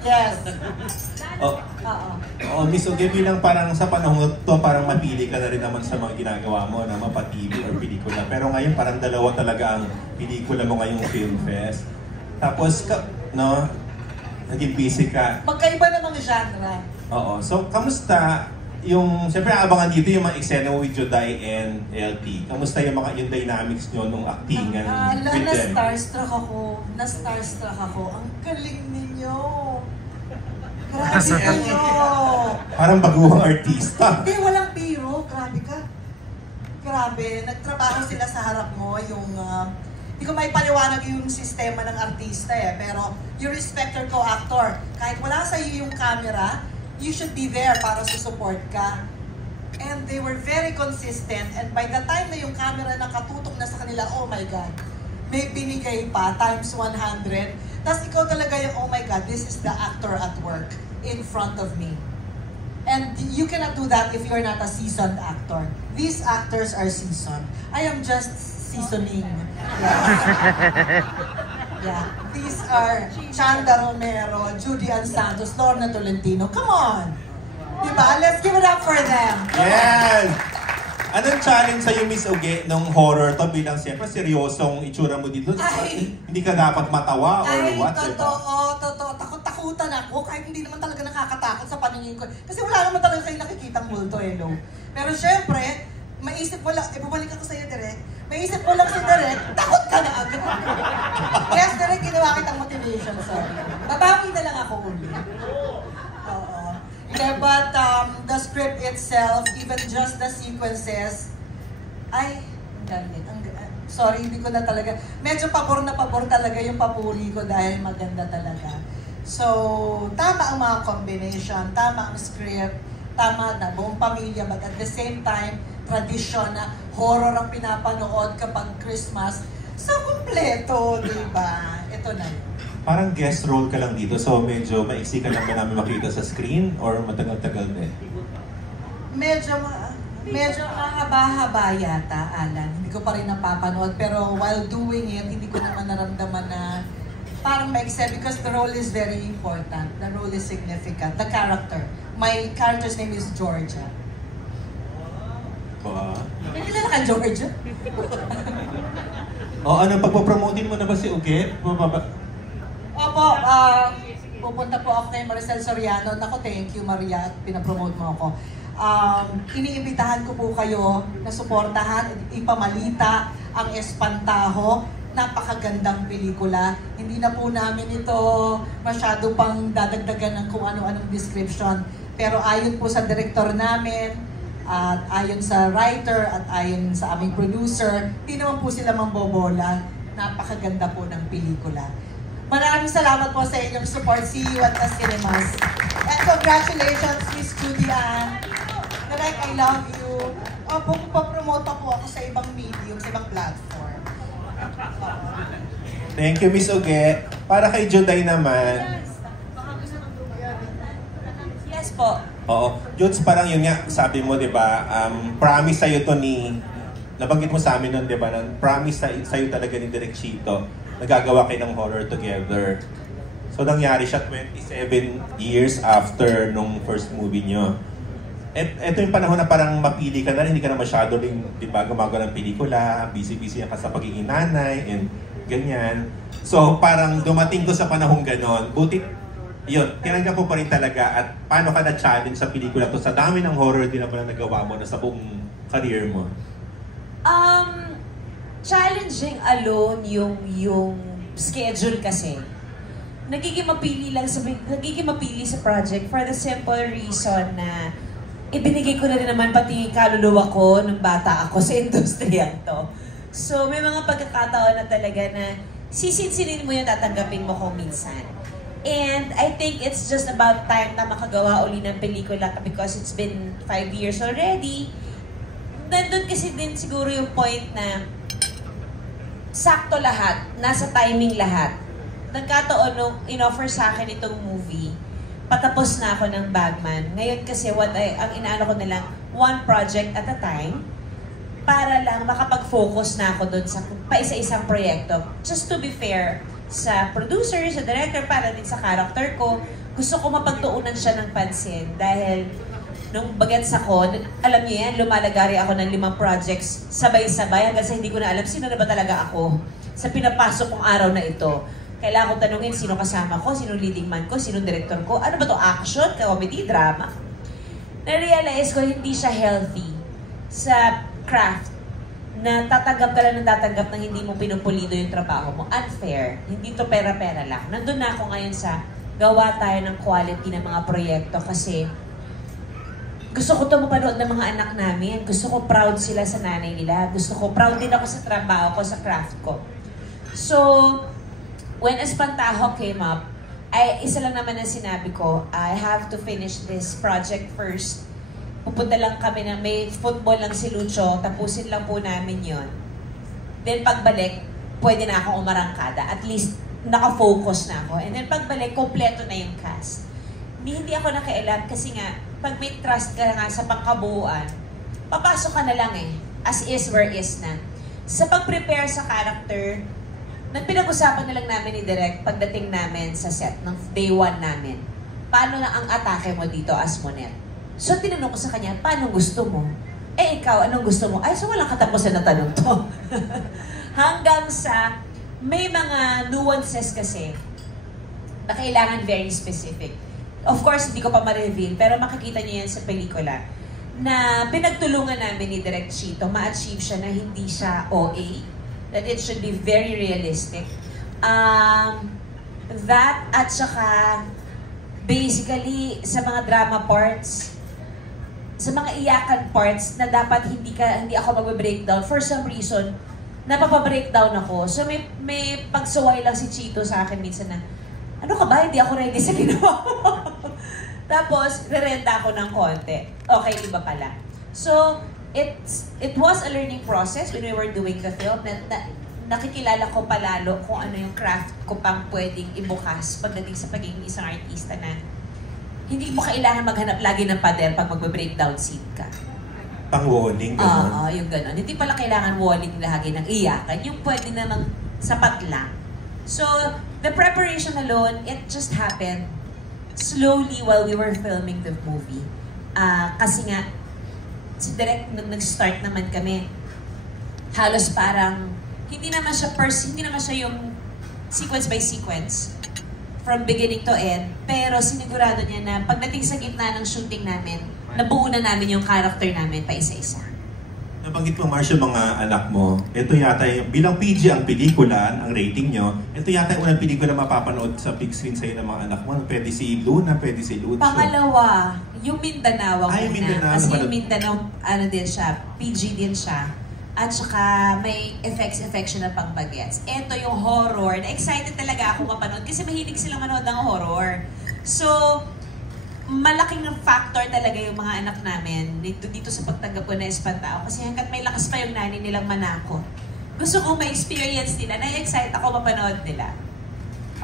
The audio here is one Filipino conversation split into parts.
Yes. Oh, Oo. Miss Oge, bilang parang sa panahon to, parang mapili ka na rin naman sa mga ginagawa mo, na mapa-TV or pelikula. Pero ngayon, parang dalawa talaga ang pelikula mo ngayong Film Fest. Tapos, no, naging busy ka. Magkaiba namang genre. Oo. So, kamusta yung, siyempre abangan dito yung mga eksena with Juday and LT. Kamusta yung mga yung dynamics nyo nung actingan with them? Na-starstruck ako. Na-starstruck ako. Ang galing ninyo. Grabe kayo. Parang baguhang artista. Hindi, walang biro. Grabe ka. Grabe. Nagtrabaho sila sa harap mo. Yung, hindi ko may paliwanag yung sistema ng artista eh. Pero you respect your co-actor. Kahit wala sa iyo yung camera, you should be there para support ka. And they were very consistent. And by the time na yung camera nakatutok na sa kanila, oh my God, may binigay pa times 100. Tapos ikaw talaga yung, oh my God, this is the actor at work in front of me. And you cannot do that if you're not a seasoned actor. These actors are seasoned. I am just seasoning. Yeah. These are Chanda Romero, Judy Ann Santos, Lorna Tolentino. Come on! Diba? Let's give it up for them. Yes! Anong challenge sa'yo, Miss Oge, nung horror to bilang siyempre seryosong itsura mo dito? Ay! Hindi ka dapat matawa or Ay, what? totoo. Takot-takutan ako kahit hindi naman talaga nakakatakot sa paningin ko. Kasi wala naman talaga kayo nakikitang multo eh, no? Pero syempre, maisip mo lang, bumalik ako sa'yo, Direk. Maisip mo lang si Direk, takot ka na agad. Yes, Direk, ginawa kitang motivation, sorry. Babawi na lang ako ulit. Oo. Yeah, but the script itself, even just the sequences, ay, galit. Sorry, hindi ko na talaga, medyo pabor na pabor talaga yung papuri ko dahil maganda talaga. So, tama ang mga combination, tama ang script, tama na buong pamilya, but at the same time, tradisyon na horror ang pinapanood kapag Christmas. So, kumpleto, di ba? Ito na yun. Parang guest role ka lang dito, so medyo maiksi ka lang ba namin makita sa screen or matagal-tagal din? Medyo haba-haba yata, Alan. Hindi ko pa rin napapanood, pero while doing it, hindi ko naman naramdaman na parang maiksi because the role is very important. The role is significant. The character. My character's name is Georgia. May kilala ka, Georgia? Ano, pagpapromotin mo na ba si Uge? Opo, pupunta po ako kay Maricel Soriano. Naku, thank you Maria at pinapromote mo ako. Iniimbitahan ko po kayo na suportahan, ipamalita ang Espantajo. Napakagandang pelikula. Hindi na po namin ito masyado pang dadagdagan ng kung ano-anong description. Pero ayon po sa director namin, at ayon sa writer at ayon sa aming producer, di naman po sila mambobola. Napakaganda po ng pelikula. Maraming salamat po sa inyong support. See you at the cinemas. And congratulations, Miss Judy Ann. Direk, I love you. Papromote po ako sa ibang medium, sa ibang platform. Thank you, Miss Oge. Para kay Juday naman. Yes po. Oo. Judes, parang yun nga, sabi mo, di ba, promise sa'yo to nabanggit mo sa amin nun, di ba, promise sa'yo talaga ni Direk Chito, nagagawa kayo ng horror together. So, nangyari siya 27 years after nung first movie nyo. Ito yung panahon na parang mapili ka na rin, hindi ka na masyado rin, di ba, gumagawa ng pelikula, busy-busy ka sa pagiging nanay, and ganyan. So, parang dumating to sa panahong ganon. Buti, yun, tinanggap mo pa rin talaga at paano ka na-challenge sa pelikula to sa dami ng horror din na pala nagawa mo na sa buong career mo? Challenging alone yung schedule kasi. Nagiging mapili sa project for the simple reason na ibinigay ko na rin naman pati kaluluwa ko nung bata ako sa industriya to. So may mga pagkakataon na talaga na sisinsinin mo yung tatanggapin mo kung minsan. And I think it's just about time na makagawa uli ng pelikula because it's been 5 years already. Nandun kasi din siguro yung point na sakto lahat, nasa timing lahat. Nagkataon nung in-offer sa akin itong movie, patapos na ako ng Bagman. Ngayon kasi ang inaano ko na lang, one project at a time para lang makapag-focus na ako doon sa paisa-isang proyekto. Just to be fair sa producer, sa director, para din sa character ko. Gusto ko mapagtuunan siya ng pansin dahil nung bagets ako, alam niyo yan, lumalagari ako ng 5 projects sabay-sabay hanggang sa hindi ko na alam sino na ba talaga ako sa pinapasok kong araw na ito. Kailangan ko tanungin sino kasama ko, sino leading man ko, sino director ko, ano ba to, action, comedy, drama. Na-realize ko hindi siya healthy sa craft na tatanggap ka lang ng tatanggap ng hindi mo pinupulido yung trabaho mo. Unfair. Hindi to pera-pera lang. Nandun na ako ngayon sa gawa tayo ng quality ng mga proyekto kasi gusto ko ito mapanood ng mga anak namin. Gusto ko proud sila sa nanay nila. Gusto ko proud din ako sa trabaho ko, sa craft ko. So, when Espantajo came up, isa lang naman ang sinabi ko, I have to finish this project first. Pupunta lang kami na may football lang si Lucho, tapusin lang po namin yon. Then pagbalik, pwede na akong umarangkada. At least, nakafocus na ako. And then pagbalik, kompleto na yung cast. Hindi ako nakailan kasi nga, pag may trust ka nga sa pangkabuuan, papasok ka na lang eh. As is, where is na. Sa pag-prepare sa character, pinag-usapan na lang namin ni Direk pagdating namin sa set ng day 1 namin. Paano na ang atake mo dito as Monet? So, tinanong ko sa kanya, paano gusto mo? Eh, ikaw, anong gusto mo? Ay, so walang katapusan na tanong to. Hanggang sa, may mga nuances kasi na kailangan very specific. Of course, hindi ko pa ma-reveal, pero makikita niyo yan sa pelikula na pinagtulungan namin ni Direk Chito, ma-achieve siya na hindi siya OA, that it should be very realistic. That at saka, basically, sa mga drama parts, sa mga iyakan parts na dapat hindi ako magbe-breakdown. For some reason, napapa-breakdown ako. So may pagsuway lang si Chito sa akin minsan na, ano ka ba? Hindi ako ready sa ginawa mo. Tapos, rerenda ako ng konti. Okay, iba pala. So, it was a learning process when we were doing the film. Nakikilala ko palalo kung ano yung craft ko pang pwedeng ibukas pagdating sa pagiging isang artista na hindi mo kailangan maghanap lagi ng pader pag magbe-breakdown scene ka. Pang-warning, gano'n. Yung gano'n. Hindi pala kailangan warning lagi ng iyakan. Yung pwede namang sapat lang. So, the preparation alone, it just happened slowly while we were filming the movie. Kasi nga, si Direk, nung nag-start naman kami, halos parang, hindi naman siya yung sequence by sequence from beginning to end, pero sinigurado niya na pagdating sa gitna ng shooting namin, nabuo na namin yung character namin pa isa-isa. Nabanggit mo, Marshall, mga anak mo, ito yata yung, bilang PG ang pelikula, ang rating nyo, ito yata yung unang pelikula mapapanood sa big screen sa'yo ng mga anak mo. Pwede si Luna, pwede si Lucho. Pangalawa, yung Mindanao ako yung Mindanao. Kasi yung Mindanao, din siya, PG din siya. At saka may effects siya na pang bagets. Ito yung horror. Na-excited talaga ako mapanood kasi mahilig silang manood ng horror. So, malaking factor talaga yung mga anak namin dito sa pagtanggap ko na Espantao. Kasi hanggat may lakas pa yung nanay nilang manako. Gusto ko ma-experience nila. Na-excite ako mapanood nila.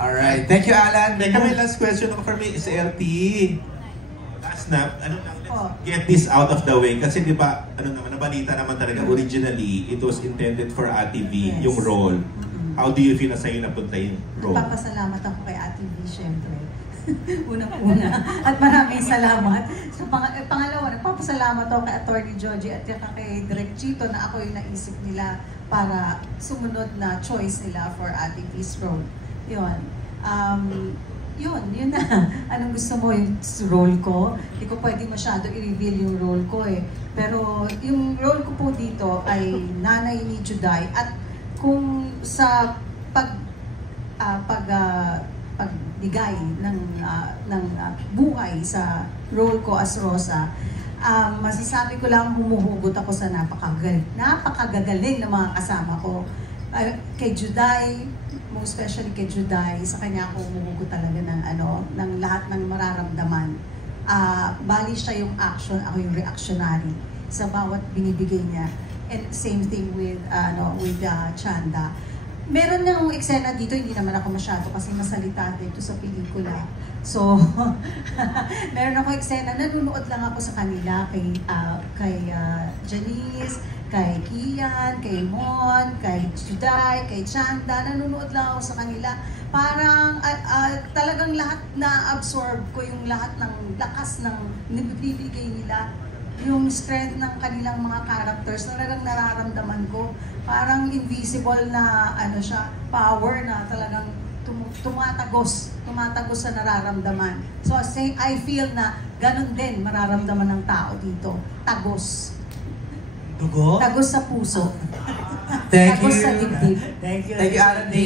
Alright. Thank you, Alan. Teka, may last question ako for me is LT. Last na, let's get this out of the way. Kasi di ba, nabalita naman talaga, originally, it was intended for Ate V, yung role. How do you feel na sa'yo napunta yung role? Nagpapasalamat ako kay Ate V, syempre. Unang-una. At maraming salamat. Sa pangalawa, nagpapasalamat ako kay Atty. Joji at kay Direk Chito na ako yung naisip nila para sumunod na choice nila for Ate V's role. Yun. Yun na. Anong gusto mo yung role ko? Hindi ko pwede masyado i-reveal yung role ko eh. Pero yung role ko po dito ay nanay ni Juday. At kung sa pagbigay ng buhay sa role ko as Rosa, masasabi ko lang humuhugot ako sa napakagagaling na mga kasama ko. Kay Juday, most especially kay Juday, sa kanya ako humuhugot talaga ng lahat ng mararamdaman. Bali siya yung action, ako yung reactionary sa bawat binibigay niya. And same thing with Chanda. Meron ng eksena dito, hindi naman ako masyado kasi masalita dito sa pelikula. So, meron ako eksena, nanunood lang ako sa kanila, kay Janice, kay Kian, kay Mon, kay Juday, kay Chanda, nanonood lang ako sa kanila. Parang talagang lahat na-absorb ko yung lahat ng lakas ng nibibigay nila. Yung strength ng kanilang mga characters, talagang nararamdaman ko. Parang invisible na siya, power na talagang tumatagos sa nararamdaman. So I feel na ganun din mararamdaman ng tao dito. Tagos. Dugo? Tagos sa puso. Thank Tagos you. sa dibdib. Thank you. Thank you, Alan D.